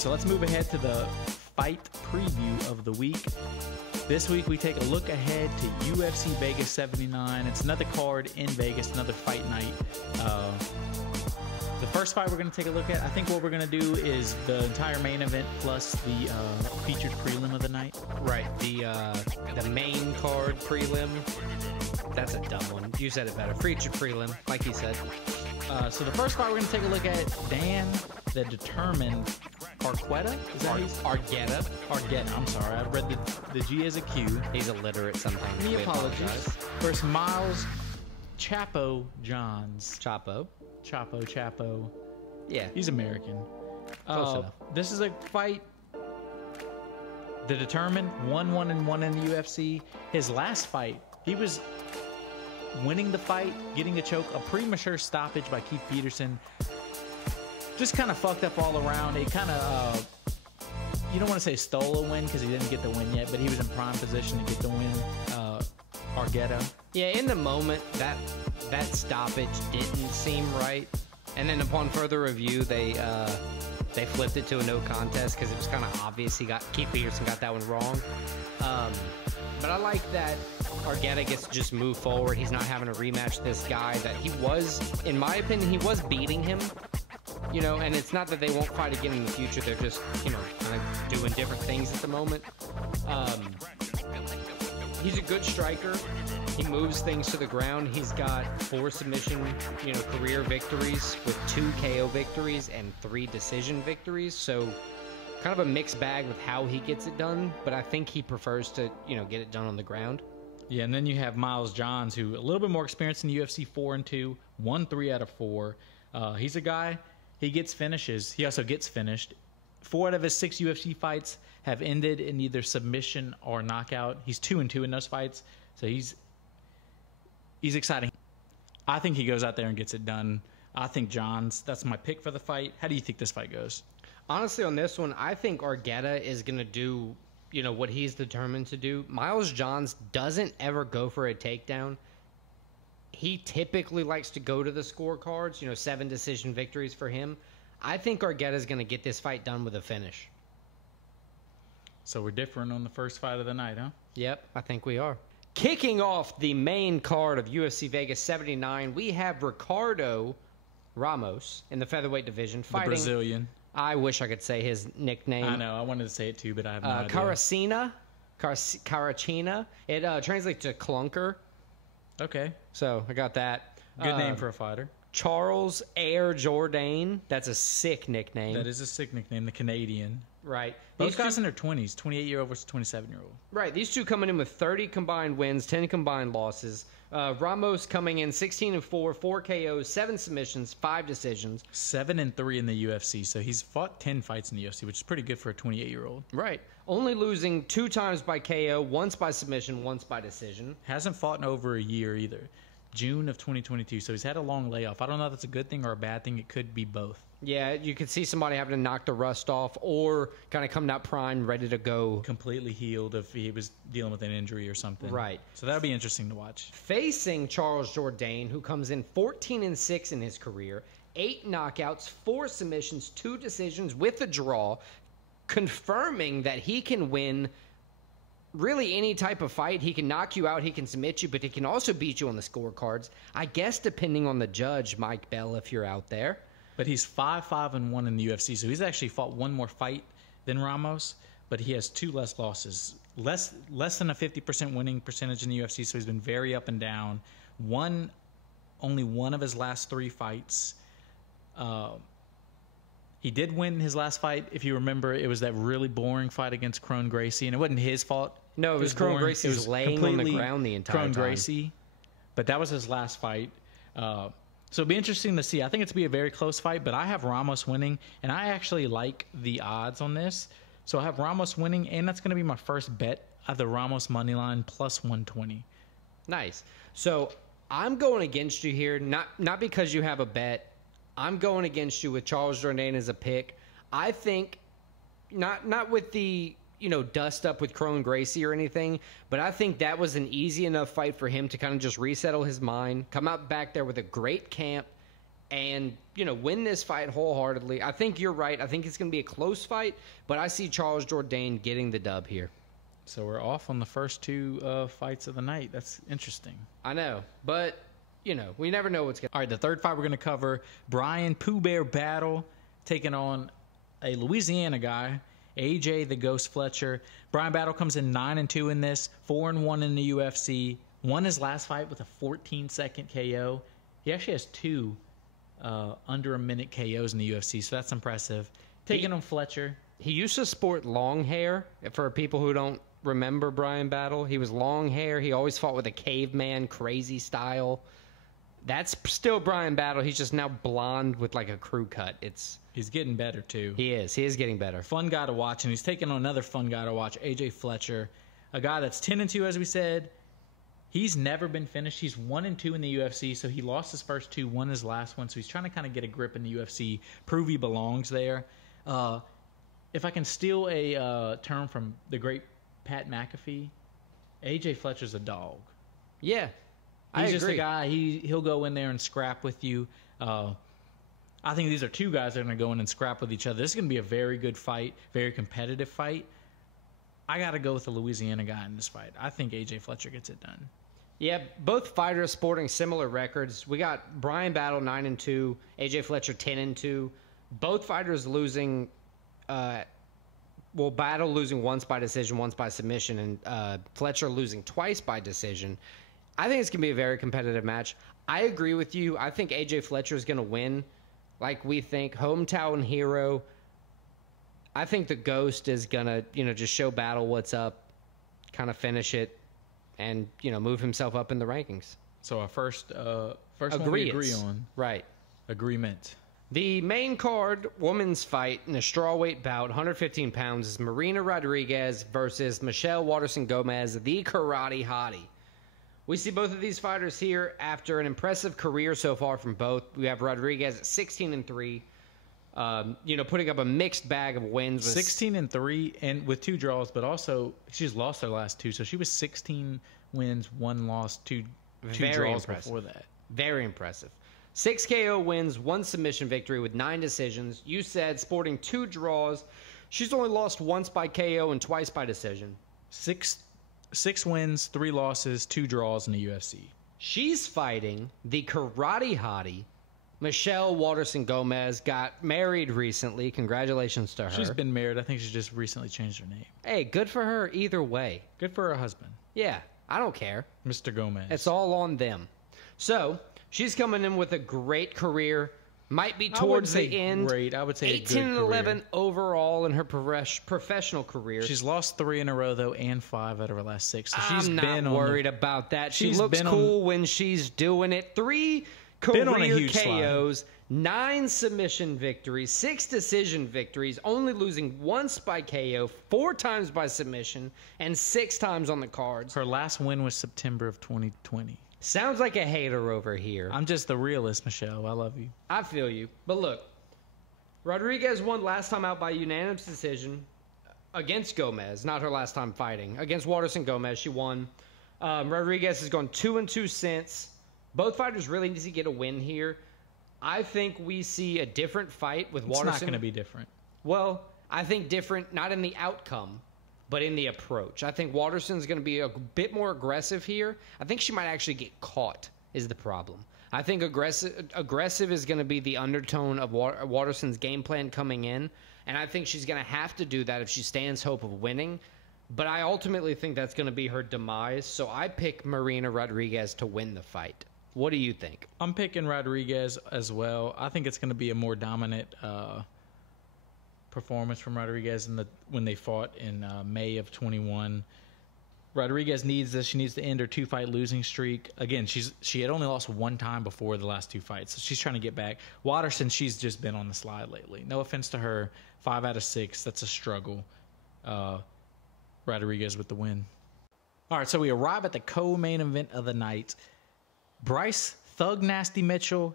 so let's move ahead to the fight preview of the week. This week we take a look ahead to UFC Vegas 79. It's another card in Vegas, another fight night. The first fight we're going to take a look at, I think what we're going to do is the entire main event plus the featured prelim of the night. Right, the main card prelim. That's a dumb one. You said it better. Featured prelim, like you said. So the first fight we're going to take a look at, Dan the Determined Arquetta? Is that Argueta. Argueta, I'm sorry. I read the G as a Q. He's illiterate sometimes. Me apologies. Versus Miles Chapo Johns. Chapo. Yeah. He's American. Close enough. This is a fight. The Determined, 1-1-1 in the UFC. His last fight, he was winning the fight, getting a choke, a premature stoppage by Keith Peterson. Just kind of fucked up all around. It kind of, you don't want to say stole a win because he didn't get the win yet, but he was in prime position to get the win. Argueta. Yeah, in the moment, that stoppage didn't seem right. And then upon further review, they flipped it to a no contest because it was kind of obvious Keith Peterson got that one wrong. But I like that Argueta gets to just move forward. He's not having to rematch this guy that he was, in my opinion, he was beating him. You know, and it's not that they won't fight again in the future. They're just, you know, kind of doing different things at the moment. He's a good striker. He moves things to the ground. He's got 4 submission, career victories with 2 KO victories and 3 decision victories. So kind of a mixed bag with how he gets it done. But I think he prefers to, get it done on the ground. Yeah, and then you have Miles Johns, who a little bit more experienced in UFC 4-2, won 3 out of 4. He's a guy, he gets finishes. He also gets finished. 4 out of his 6 UFC fights have ended in either submission or knockout. He's 2-2 in those fights, so he's exciting. I think he goes out there and gets it done. I think Johns, that's my pick for the fight. How do you think this fight goes? Honestly, on this one, I think Argueta is going to do, what he's determined to do. Miles Johns doesn't ever go for a takedown. He typically likes to go to the scorecards, 7 decision victories for him. I think Argueta is going to get this fight done with a finish. So we're different on the first fight of the night, huh? Yep, I think we are. Kicking off the main card of UFC Vegas 79, we have Ricardo Ramos in the featherweight division fighting. The Brazilian. I wish I could say his nickname. I know, I wanted to say it too, but I have no idea. Caracina. It translates to clunker. Okay. So I got that. Good name for a fighter. Charles Air Jourdain. That's a sick nickname. That is a sick nickname, the Canadian. Right. Both guys in their 20s, 28-year-old versus 27-year-old. Right. These two coming in with 30 combined wins, 10 combined losses. Ramos coming in 16-4, 4 KOs, 7 submissions, 5 decisions. 7-3 in the UFC, so he's fought 10 fights in the UFC, which is pretty good for a 28-year-old. Right. Only losing 2 times by KO, once by submission, once by decision. Hasn't fought in over a year either. June of 2022, so he's had a long layoff. I don't know if that's a good thing or a bad thing. It could be both. Yeah, you could see somebody having to knock the rust off or kind of coming out primed, ready to go. Completely healed if he was dealing with an injury or something. Right. So that'll be interesting to watch. Facing Charles Jourdain, who comes in 14-6 in his career, 8 knockouts, 4 submissions, 2 decisions with a draw, confirming that he can win really any type of fight. He can knock you out, he can submit you, but he can also beat you on the scorecards. I guess depending on the judge, Mike Bell, if you're out there. But he's 5-5-1 in the UFC, so he's actually fought 1 more fight than Ramos, but he has 2 less losses. Less than a 50% winning percentage in the UFC, so he's been very up and down. Only one of his last 3 fights. He did win his last fight. If you remember, it was that really boring fight against Kron Gracie, and it wasn't his fault. No, it was Kron Gracie. He was laying on the ground the entire time. Kron Gracie, but that was his last fight. So it'll be interesting to see. I think it's going to be a very close fight, but I have Ramos winning, and I actually like the odds on this. So I have Ramos winning, and that's going to be my first bet of the Ramos money line plus 120. Nice. So I'm going against you here, not because you have a bet. I'm going against you with Charles Jourdain as a pick. I think not with the dust up with Kron Gracie or anything, but I think that was an easy enough fight for him to kind of just resettle his mind, come out back there with a great camp, and, win this fight wholeheartedly. I think you're right. I think it's going to be a close fight, but I see Charles Jourdain getting the dub here. So we're off on the first two fights of the night. That's interesting. I know, but, we never know what's going to... All right, the third fight we're going to cover, Brian Pooh Bear Battle taking on a Louisiana guy, AJ the Ghost Fletcher. Brian Battle comes in 9-2 in this, 4-1 in the UFC. Won his last fight with a 14-second KO. He actually has two under a minute KOs in the UFC, so that's impressive. Taking on Fletcher. He used to sport long hair. For people who don't remember Brian Battle, he was long hair. He always fought with a caveman, crazy style. That's still Brian Battle. He's just now blonde with like a crew cut. He's getting better too. He is. He is getting better. Fun guy to watch, and he's taking on another fun guy to watch, AJ Fletcher, a guy that's 10-2, as we said. He's never been finished. He's 1-2 in the UFC, so he lost his first two, won his last one. So he's trying to kind of get a grip in the UFC, prove he belongs there. If I can steal a term from the great Pat McAfee, AJ Fletcher's a dog. Yeah, he's just a guy. He'll go in there and scrap with you. I think these are two guys that are going to go in and scrap with each other. This is going to be a very good fight, very competitive fight. I got to go with the Louisiana guy in this fight. I think AJ Fletcher gets it done. Yeah, both fighters sporting similar records. We got Brian Battle 9-2, AJ Fletcher 10-2. Both fighters losing, Battle losing once by decision, once by submission, and Fletcher losing twice by decision. I think it's going to be a very competitive match. I agree with you. I think AJ Fletcher is going to win. Like we think, hometown hero. I think the Ghost is going to, just show Battle what's up, kind of finish it, and, move himself up in the rankings. So our first one we agree on. Right. Agreement. The main card women's fight in a strawweight bout, 115 pounds, is Marina Rodriguez versus Michelle Waterson Gomez, the Karate Hottie. We see both of these fighters here after an impressive career so far from both. We have Rodriguez at 16-3, putting up a mixed bag of wins. 16-3 and with two draws, but also she's lost her last two, so she was 16 wins, one loss, two draws before that. Very impressive. 6 KO wins, 1 submission victory with 9 decisions. You said sporting 2 draws. She's only lost once by KO and twice by decision. Six wins, 3 losses, 2 draws in the UFC. She's fighting the Karate Hottie, Michelle Waterson Gomez. Got married recently. Congratulations to her. She's been married. I think she just recently changed her name. Hey, good for her either way. Good for her husband. Yeah, I don't care. Mr. Gomez. It's all on them. So, she's coming in with a great career. Might be towards the end. Great. I would say 18-11 overall in her professional career. She's lost 3 in a row, though, and 5 out of her last 6. So I'm not worried about that. She looks cool when she's doing it. 3 career KOs, 9 submission victories, 6 decision victories, only losing once by KO, 4 times by submission, and 6 times on the cards. Her last win was September of 2020. Sounds like a hater over here. I'm just the realist, Michelle. I love you. I feel you. But look, Rodriguez won last time out by unanimous decision against Gomez. Not her last time fighting. Against Waterson Gomez, she won. Rodriguez has gone 2-2 since. Both fighters really need to get a win here. I think we see a different fight with Waterson. It's not going to be different. Well, I think different, not in the outcome, but in the approach. I think Waterson's going to be a bit more aggressive here. I think she might actually get caught is the problem. I think aggressive is going to be the undertone of Waterson's game plan coming in, and I think she's going to have to do that if she stands hope of winning. But I ultimately think that's going to be her demise, so I pick Marina Rodriguez to win the fight. What do you think? I'm picking Rodriguez as well. I think it's going to be a more dominant performance from Rodriguez when they fought in May of 21. Rodriguez needs this. She needs to end her 2-fight losing streak. Again, she had only lost 1 time before the last 2 fights, so she's trying to get back. Waterson, she's just been on the slide lately. No offense to her. 5 out of 6, that's a struggle. Rodriguez with the win. All right, so we arrive at the co-main event of the night. Bryce Thug Nasty Mitchell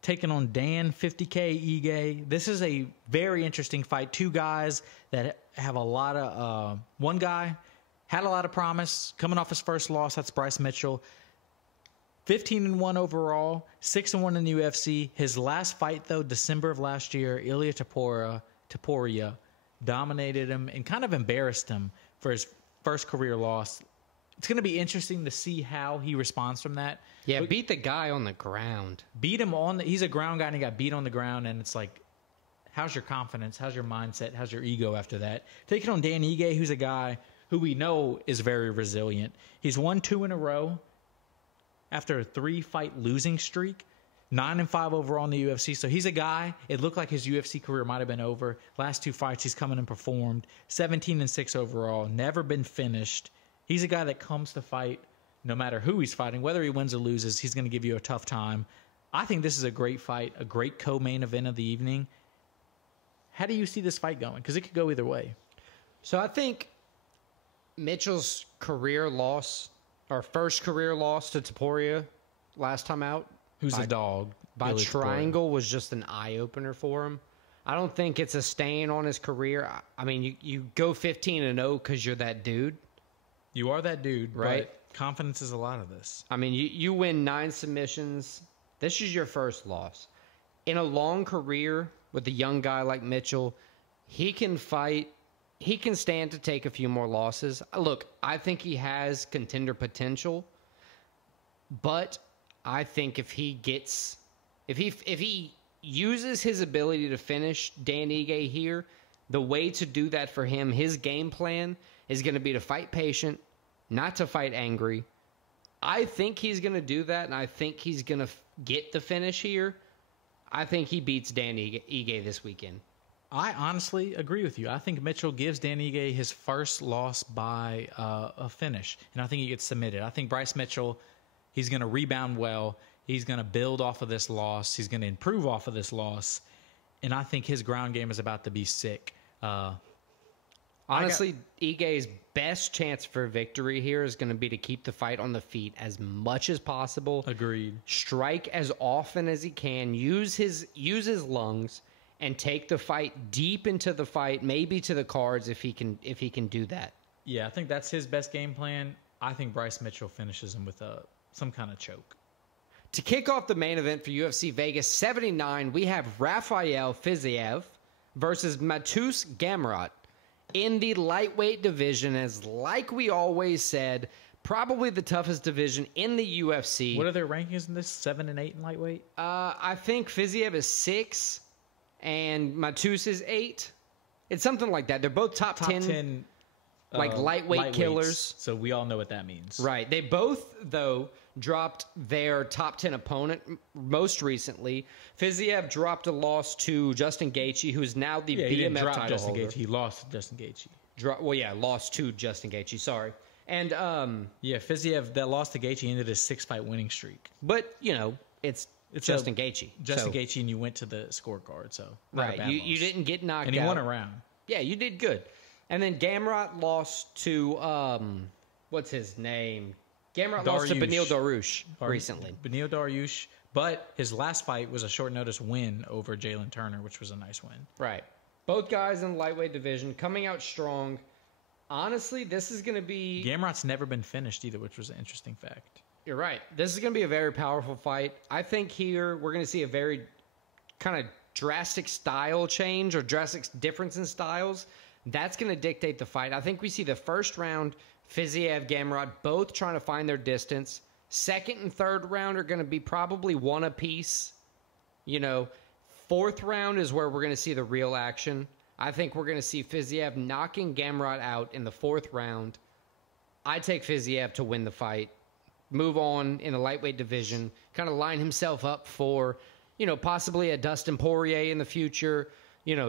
taking on Dan 50K Ige. This is a very interesting fight. 2 guys that have a lot of... one guy had a lot of promise coming off his first loss. That's Bryce Mitchell. 15-1 overall, 6-1 in the UFC. His last fight, though, December of last year, Ilia Topuria dominated him and kind of embarrassed him for his first career loss. It's going to be interesting to see how he responds from that. Yeah, beat the guy on the ground. Beat him he's a ground guy, and he got beat on the ground, and it's like, how's your confidence? How's your mindset? How's your ego after that? Taking on Dan Ige, who's a guy who we know is very resilient. He's won 2 in a row after a 3-fight losing streak. 9-5 overall in the UFC. So he's a guy, it looked like his UFC career might have been over. Last 2 fights, he's come in and performed. 17-6 overall, never been finished. He's a guy that comes to fight no matter who he's fighting. Whether he wins or loses, he's going to give you a tough time. I think this is a great fight, a great co-main event of the evening. How do you see this fight going? Because it could go either way. So I think Mitchell's career loss, or first career loss to Topuria last time out, Who's a dog? by triangle, was just an eye-opener for him. I don't think it's a stain on his career. I mean, you go 15-0 because you're that dude. You are that dude, right? But confidence is a lot of this. I mean, you win 9 submissions. This is your first loss. In a long career with a young guy like Mitchell, he can fight. He can stand to take a few more losses. Look, I think he has contender potential, but I think if he uses his ability to finish Dan Ige here, the way to do that for him, his game plan is going to be to fight patient, not to fight angry. I think he's going to do that, and I think he's going to get the finish here. I think he beats Dan Ige this weekend. I honestly agree with you. I think Mitchell gives Dan Ige his first loss by a finish, and I think he gets submitted. I think Bryce Mitchell, he's going to rebound well. He's going to build off of this loss. He's going to improve off of this loss, and I think his ground game is about to be sick. Honestly, Ige's best chance for victory here is going to be to keep the fight on the feet as much as possible. Agreed. Strike as often as he can. Use his lungs and take the fight deep into the fight, maybe to the cards if he can do that. Yeah, I think that's his best game plan. I think Bryce Mitchell finishes him with some kind of choke. To kick off the main event for UFC Vegas 79, we have Rafael Fiziev versus Mateusz Gamrot in the lightweight division, as like we always said, probably the toughest division in the UFC. What are their rankings in this? 7 and 8 in lightweight? I think Fiziev is 6 and Mateusz is 8. It's something like that. They're both top 10 like lightweight killers. So we all know what that means. Right. They both, though, dropped their top 10 opponent most recently. Fiziev dropped a loss to Justin Gaethje, who's now the BMF title holder. He lost to Justin Gaethje. Lost to Justin Gaethje, sorry. And Fiziev, that loss to Gaethje ended his 6-fight winning streak. But, it's Justin Gaethje. Gaethje, and you went to the scorecard, so right. You didn't get knocked out. And he won a round. Yeah, you did good. And then Gamrot lost to what's his name? Gamrot lost to Beneil Dariush recently. Beneil Dariush, but his last fight was a short notice win over Jalen Turner, which was a nice win. Right. Both guys in the lightweight division coming out strong. Honestly, this is going to be... Gamrot's never been finished either, which was an interesting fact. You're right. This is going to be a very powerful fight. I think here we're going to see a very kind of drastic style change or drastic difference in styles. That's going to dictate the fight. I think we see the first round, Fiziev, Gamrot, both trying to find their distance. Second and third round are going to be probably one apiece. Fourth round is where we're going to see the real action. I think we're going to see Fiziev knocking Gamrot out in the fourth round. I take Fiziev to win the fight, move on in the lightweight division, kind of line himself up for, possibly a Dustin Poirier in the future.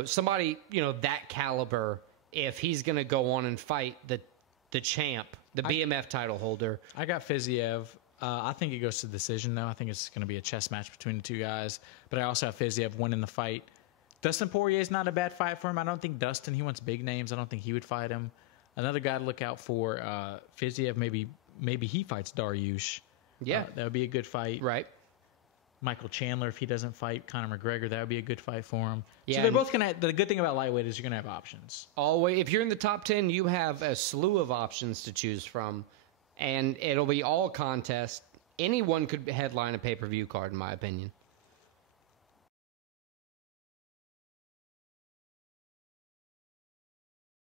Somebody, that caliber, if he's going to go on and fight the champ, the BMF title holder. I got Fiziev. I think it goes to decision, though. I think it's going to be a chess match between the two guys. But I also have Fiziev winning the fight. Dustin Poirier is not a bad fight for him. I don't think Dustin, he wants big names. I don't think he would fight him. Another guy to look out for, Fiziev, maybe he fights Dariush. Yeah. That would be a good fight. Right. Michael Chandler, if he doesn't fight Conor McGregor, that would be a good fight for him. Yeah, so they're both going to... The good thing about lightweight is you're going to have options. Always. If you're in the top 10, you have a slew of options to choose from, and it'll be all contest. anyone could headline a pay-per-view card, in my opinion.